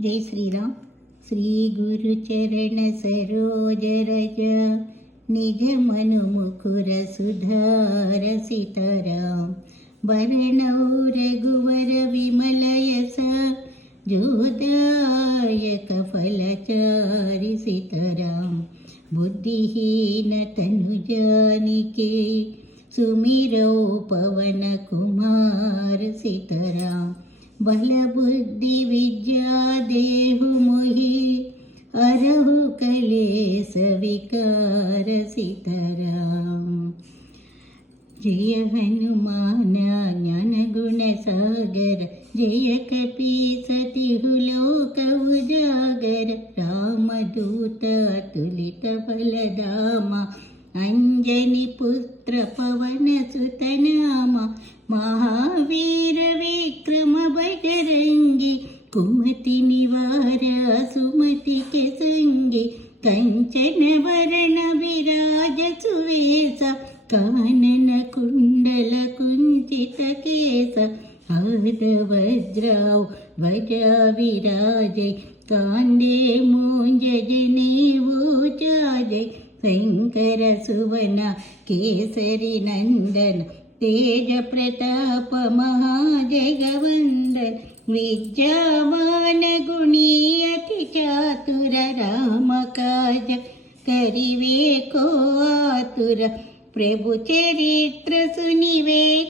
जय श्रीराम। श्री गुरु चरण सरोज रज निज मनु मुकुर सुधार सीताराम। वरणौ रघुवर विमल यस जोदायक फलचारि सीताराम। बुद्धिहीन तनु जानिके सुमिरौ पवन कुमार सीताराम। बल बुद्धि विद्या देहु मोहि अरहु कलेस विकार सीताराम। जय हनुमान ज्ञान गुण सागर जय कपीसतिहु लोक उजागर। रामदूत अतुलित बलधामा अंजनी पुत्र पवन सुत नामा। महावीर विक्रम बजरंगी कुमति निवार सुमति के संगी। कंचन वरण विराज सुवेश कानन कुंडल कुंचित केश। हाथ वज्राव ध्वजा विराजै कांदे मूंज जनेऊ चाजै। शंकर सुवन केसरी नंदन तेज प्रताप महाजगवंदन। विद्यावान गुणी अति चातुर राम काज करिवे को आतुर। प्रभु चरित्र सुनिवे